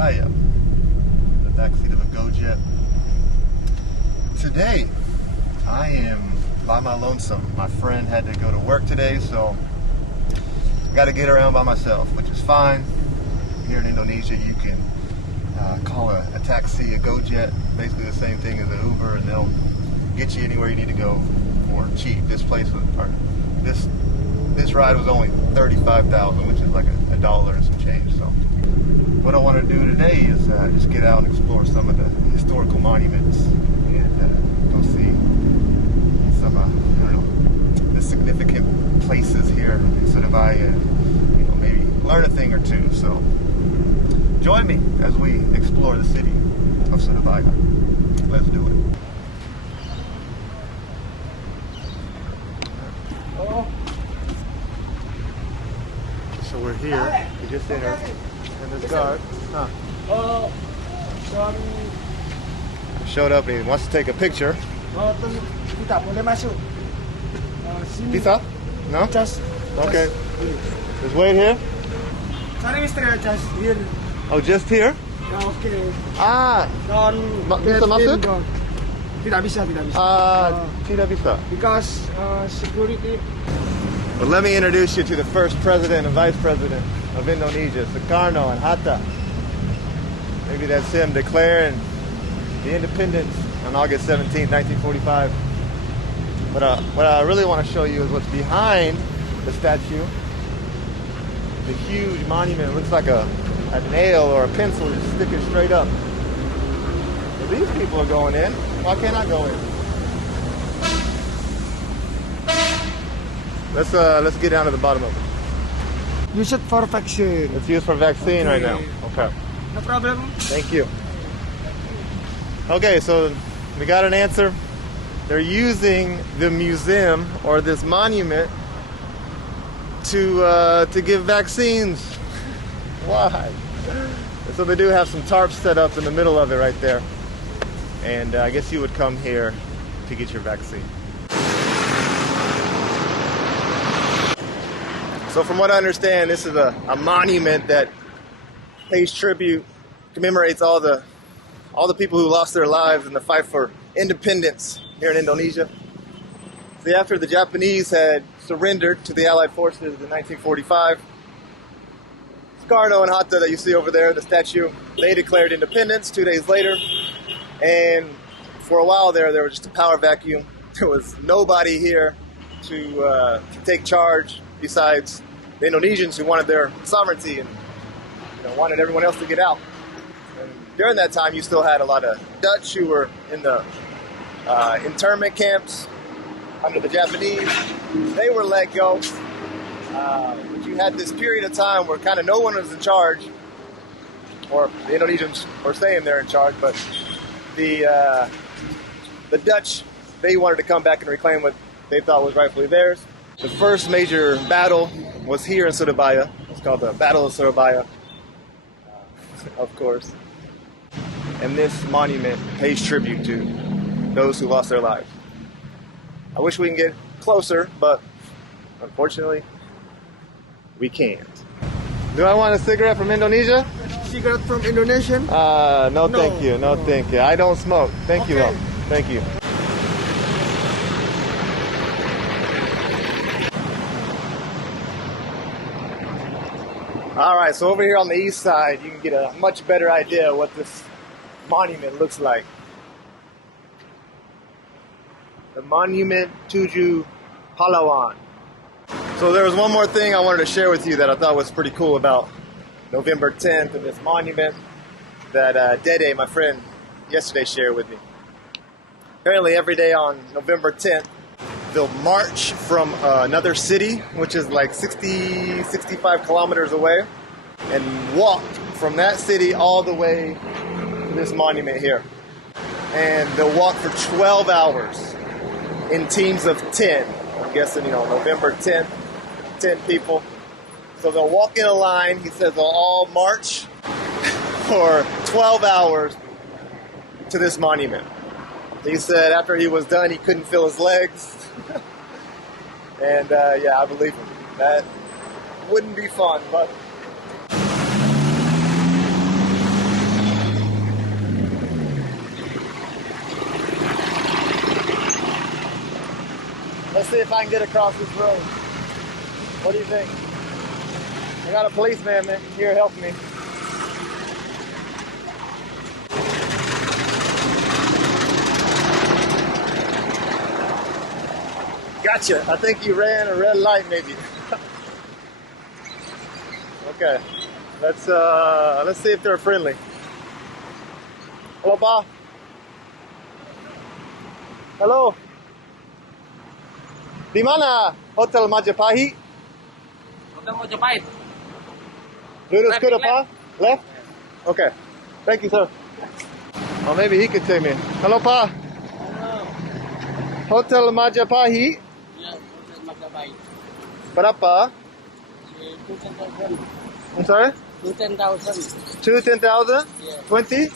Surabaya, the backseat of a GoJet. Today, I am by my lonesome. My friend had to go to work today, so I got to get around by myself, which is fine. Here in Indonesia, you can call a taxi a GoJet, basically the same thing as an Uber, and they'll get you anywhere you need to go for cheap. This ride was only 35,000, which is like a dollar and some change. So what I want to do today is just get out and explore some of the historical monuments and go see some the significant places here in Surabaya, and maybe learn a thing or two. So join me as we explore the city of Surabaya. Let's do it. So we're here. We just entered, and this guard showed up and he wants to take a picture. Tidak boleh masuk. Bisa? No? Just Okay. Just wait here. Sorry, Mister, just here. Oh, just here? Okay. Bisa masuk? Tidak bisa, tidak bisa. Tidak bisa. Because security. But let me introduce you to the first president and vice president of Indonesia, Sukarno and Hatta. Maybe that's him declaring the independence on August 17, 1945. But what I really want to show you is what's behind the statue. The huge monument. It looks like a nail or a pencil just sticking straight up. Well, these people are going in. Why can't I go in? Let's get down to the bottom of it. Use it for vaccine. It's used for vaccine right now. Okay. No problem. Thank you. Okay, so we got an answer. They're using the museum or this monument to give vaccines. Why? So they do have some tarps set up in the middle of it right there. And I guess you would come here to get your vaccine. So from what I understand, this is a monument that pays tribute, commemorates all the people who lost their lives in the fight for independence here in Indonesia. See, after the Japanese had surrendered to the Allied forces in 1945, Sukarno and Hatta that you see over there, the statue, they declared independence 2 days later. And for a while there was just a power vacuum. There was nobody here to take charge besides the Indonesians who wanted their sovereignty and wanted everyone else to get out. And during that time, you still had a lot of Dutch who were in the internment camps under the Japanese. They were let go. But you had this period of time where kind of no one was in charge, or the Indonesians were saying they're in charge, but the Dutch, they wanted to come back and reclaim what they thought was rightfully theirs. The first major battle was here in Surabaya. It's called the Battle of Surabaya, of course. And this monument pays tribute to those who lost their lives. I wish we can get closer, but unfortunately, we can't. Do I want a cigarette from Indonesia? Cigarette from Indonesian? No, thank you. No, thank you. I don't smoke. Thank you, though. Thank you. All right, so over here on the east side, you can get a much better idea of what this monument looks like. The Monument Tujuh Pahlawan. So there was one more thing I wanted to share with you that I thought was pretty cool about November 10th and this monument that Dede, my friend, yesterday shared with me. Apparently every day on November 10th, they'll march from another city, which is like 65 kilometers away, and walk from that city all the way to this monument here. And they'll walk for 12 hours in teams of 10. I'm guessing, November 10th, 10 people. So they'll walk in a line. He says they'll all march for 12 hours to this monument. He said after he was done, he couldn't feel his legs. And yeah, I believe him. That wouldn't be fun, but see if I can get across this road. What do you think? I got a policeman here helping me. Gotcha. I think you ran a red light, maybe. Okay. Let's see if they're friendly. Hello, Pa. Hello. Di mana Hotel Majapahit? Hotel Majapahit. Lurus ke depan? Left? Okay. Thank you, sir. Oh, maybe he could take me. Hello, Pa. Hello. Hotel Majapahit. Yeah, Hotel Majapahit. Berapa? 210,000. I'm sorry? 210,000. 10,000? Yeah. 20?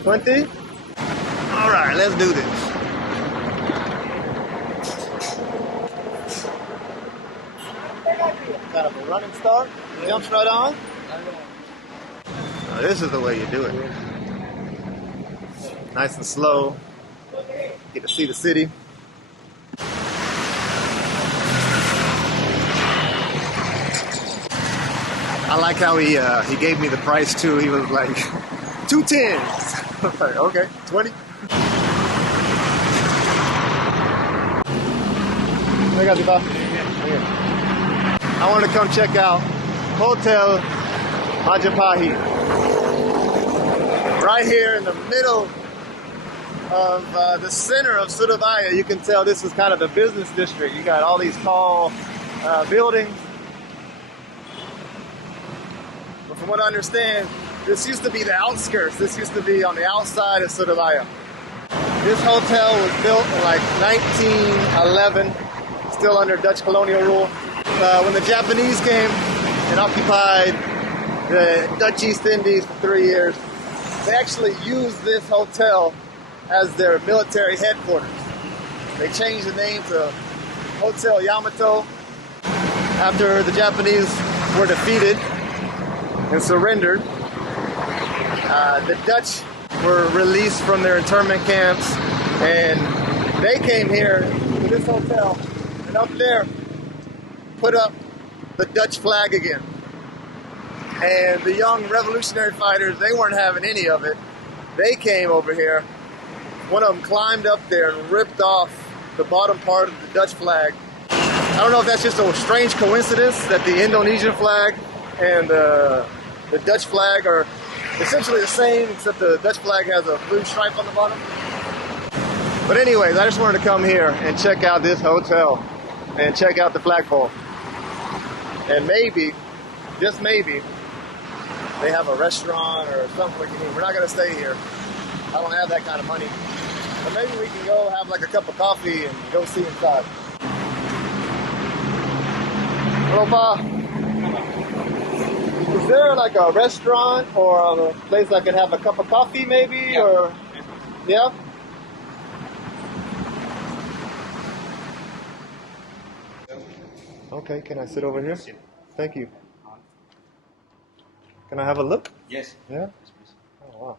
20? All right, let's do this. Kind of a running start. Jumps right on. Now, this is the way you do it. Nice and slow. Get to see the city. I like how he gave me the price too. He was like 210. I was like, okay, 20. I want to come check out Hotel Majapahit. Right here in the middle of the center of Surabaya. You can tell this is kind of the business district. You got all these tall buildings. But from what I understand, this used to be the outskirts. This used to be on the outside of Surabaya. This hotel was built in like 1911, still under Dutch colonial rule. When the Japanese came and occupied the Dutch East Indies for 3 years, they actually used this hotel as their military headquarters. They changed the name to Hotel Yamato after the Japanese were defeated and surrendered. The Dutch were released from their internment camps, and they came here to this hotel, and up there put up the Dutch flag again. And the young revolutionary fighters, they weren't having any of it. They came over here. One of them climbed up there and ripped off the bottom part of the Dutch flag. I don't know if that's just a strange coincidence that the Indonesian flag and the Dutch flag are essentially the same, except the Dutch flag has a blue stripe on the bottom. But anyways, I just wanted to come here and check out this hotel and check out the flagpole. And maybe, just maybe, they have a restaurant or something we can eat. We're not going to stay here. I don't have that kind of money. But maybe we can go have like a cup of coffee and go see inside. Hello, Pa. Is there like a restaurant or a place I could have a cup of coffee maybe? Yeah. Or yeah? Okay, can I sit over here? Thank you. Can I have a look? Yes. Yeah? Oh, wow.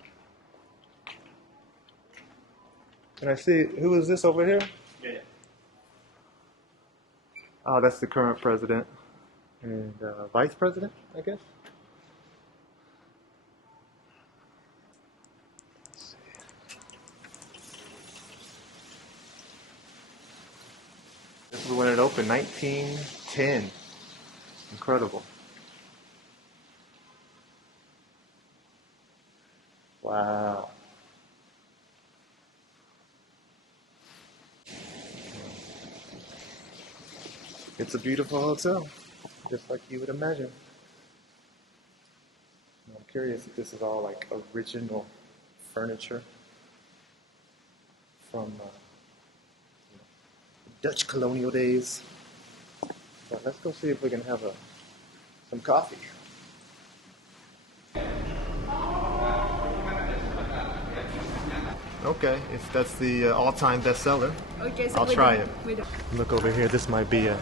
Can I see, who is this over here? Yeah. Oh, that's the current president and vice president, I guess. Let's see. This is when it opened, 1910. Incredible. Wow. It's a beautiful hotel, just like you would imagine. I'm curious if this is all like original furniture from Dutch colonial days. But let's go see if we can have some coffee. Okay, if that's the all-time bestseller, Okay, so I'll try it. Look over here. This might be a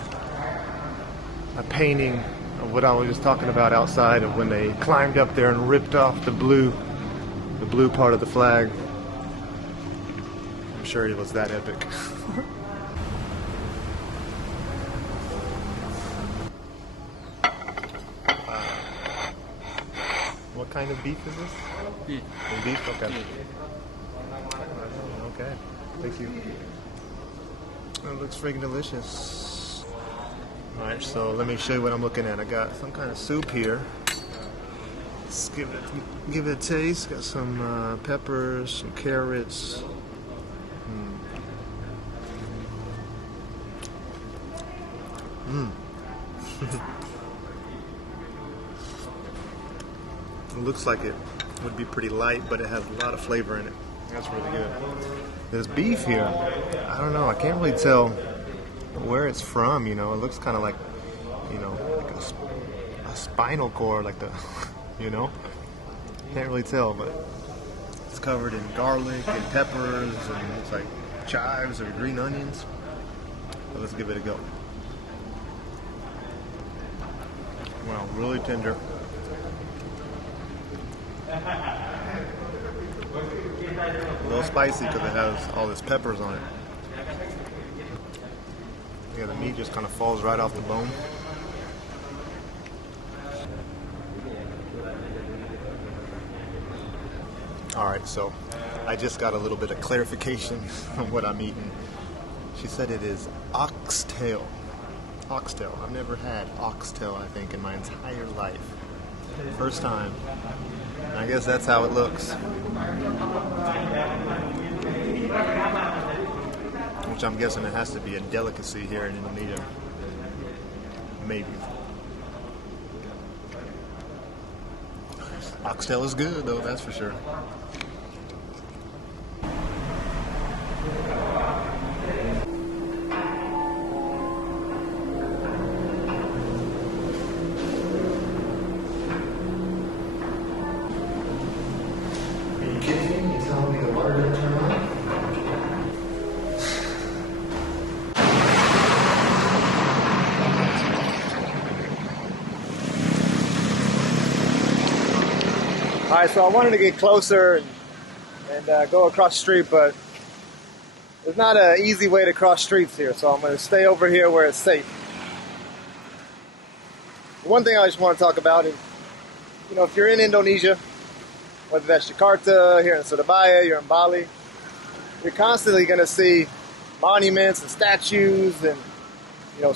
painting of what I was just talking about outside of when they climbed up there and ripped off the blue part of the flag. I'm sure it was that epic. What kind of beef is this? Beef. Beef? Okay. Okay. Thank you. It looks freaking delicious. Alright, so let me show you what I'm looking at. I got some kind of soup here. Let's give it a taste. Got some peppers, some carrots. It looks like it would be pretty light, but it has a lot of flavor in it. That's really good. There's beef here. I don't know. I can't really tell where it's from. You know, it looks kind of like, you know, like a spinal cord, like the, you know. Can't really tell, but it's covered in garlic and peppers and looks like chives or green onions. So let's give it a go. Wow, really tender. A little spicy because it has all this peppers on it. Yeah, the meat just kind of falls right off the bone. Alright, so I just got a little bit of clarification on what I'm eating. She said it is oxtail. Oxtail. I've never had oxtail, I think, in my entire life. First time. I guess that's how it looks. Which I'm guessing it has to be a delicacy here in Indonesia. Maybe. Oxtail is good, though, that's for sure. Alright, so I wanted to get closer and go across the street, but there's not an easy way to cross streets here, so I'm going to stay over here where it's safe. One thing I just want to talk about is, you know, if you're in Indonesia, whether that's Jakarta, here in Surabaya, you're in Bali, you're constantly going to see monuments and statues and, you know,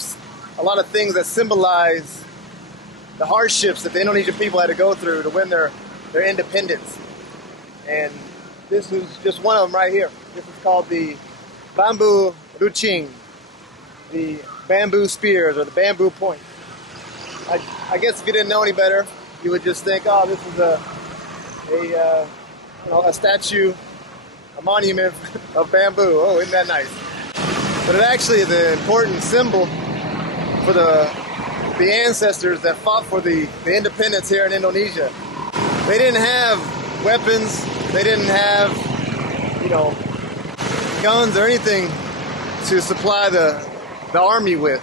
a lot of things that symbolize the hardships that the Indonesian people had to go through to win their independence. And this is just one of them right here. This is called the bambu rucing, the bamboo spears or the bamboo point. I guess if you didn't know any better, you would just think, oh, this is a statue, a monument of bamboo. Oh, isn't that nice? But it actually is an important symbol for the ancestors that fought for the independence here in Indonesia. They didn't have weapons. They didn't have, you know, guns or anything to supply the army with.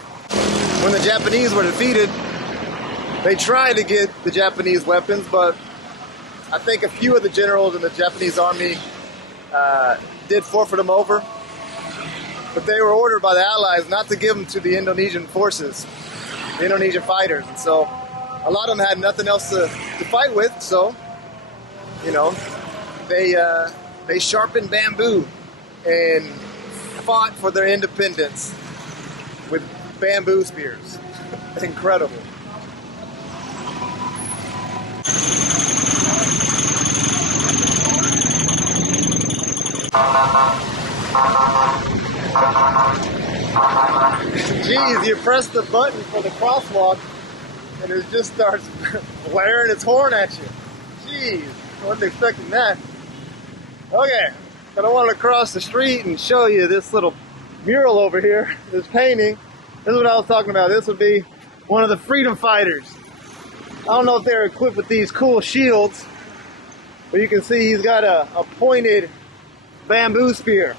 When the Japanese were defeated, they tried to get the Japanese weapons, but I think a few of the generals in the Japanese army did forfeit them over. But they were ordered by the Allies not to give them to the Indonesian forces, the Indonesian fighters. And so a lot of them had nothing else to fight with, so, you know, they sharpened bamboo and fought for their independence with bamboo spears. It's incredible. Geez, you press the button for the crosswalk and it just starts blaring its horn at you. Jeez, I wasn't expecting that. Okay, but I want to cross the street and show you this little mural over here, this painting. This is what I was talking about. This would be one of the freedom fighters. I don't know if they're equipped with these cool shields, but you can see he's got a pointed bamboo spear.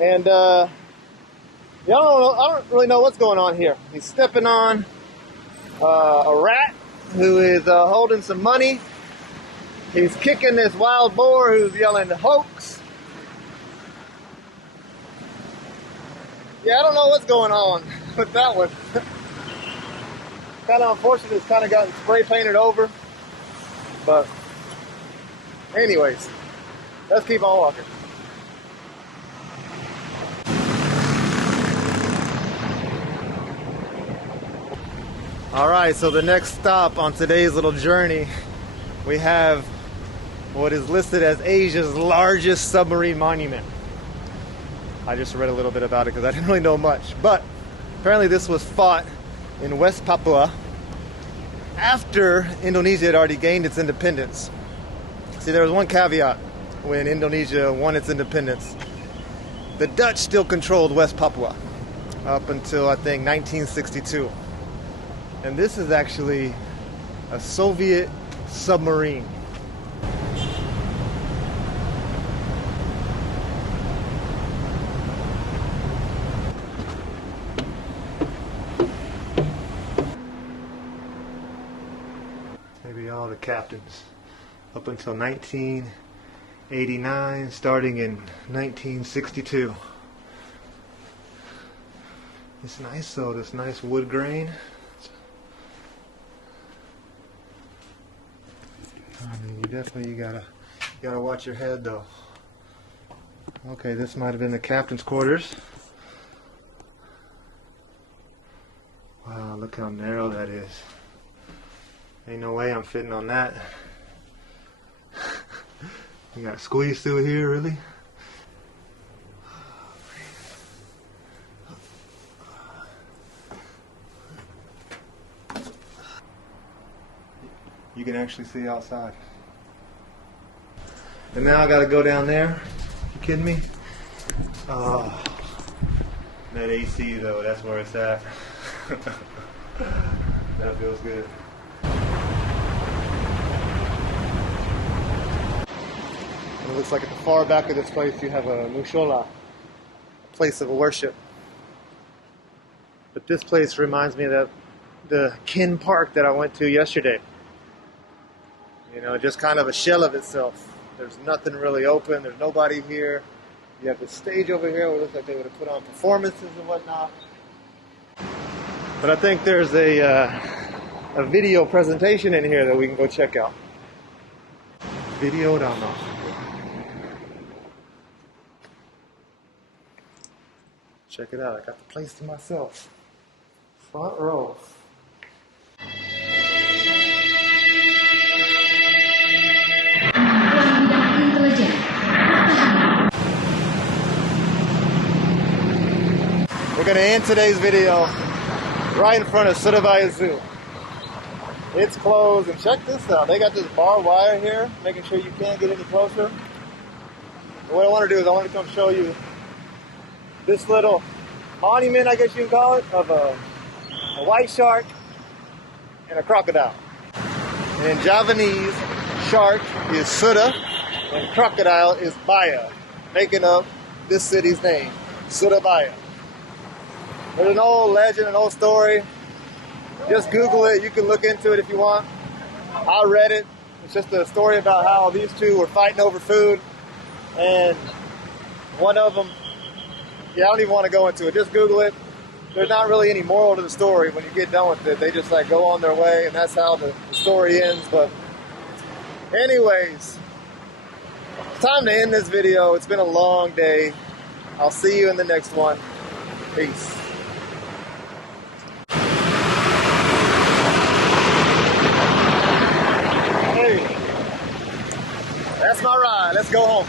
And I don't really know what's going on here. He's stepping on a rat who is holding some money. He's kicking this wild boar who's yelling hoax. Yeah, I don't know what's going on with that one. Kind of unfortunate it's kind of gotten spray painted over. But anyways, let's keep on walking. All right, so the next stop on today's little journey, we have what is listed as Asia's largest submarine monument. I just read a little bit about it because I didn't really know much, but apparently this was fought in West Papua after Indonesia had already gained its independence. See, there was one caveat when Indonesia won its independence. The Dutch still controlled West Papua up until, I think, 1962. And this is actually a Soviet submarine. Maybe all the captains up until 1989, starting in 1962. It's nice though, this nice wood grain. I mean, you gotta watch your head though. Okay, this might have been the captain's quarters. Wow, look how narrow that is. Ain't no way I'm fitting on that. You gotta squeeze through here, really? You can actually see outside. And now I gotta go down there. You kidding me? Oh, that AC though, that's where it's at. That feels good. And it looks like at the far back of this place you have a mushola, a place of worship. But this place reminds me of the Kin Park that I went to yesterday. You know, just kind of a shell of itself. There's nothing really open. There's nobody here. You have the stage over here where it looks like they would have put on performances and whatnot. But I think there's a video presentation in here that we can go check out. Video Dama. Check it out. I got the place to myself. Front row. We're going to end today's video right in front of Surabaya Zoo. It's closed, and check this out. They got this barbed wire here, making sure you can't get any closer. And what I want to do is I want to come show you this little monument, I guess you can call it, of a white shark and a crocodile. And in Javanese, shark is Sura, and crocodile is Baya, making up this city's name, Surabaya. There's an old legend, an old story. Just Google it. You can look into it if you want. I read it. It's just a story about how these two were fighting over food. And one of them, yeah, I don't even want to go into it. Just Google it. There's not really any moral to the story. When you get done with it, they just like go on their way, and that's how the story ends. But anyways, it's time to end this video. It's been a long day. I'll see you in the next one. Peace. That's my ride. Let's go home.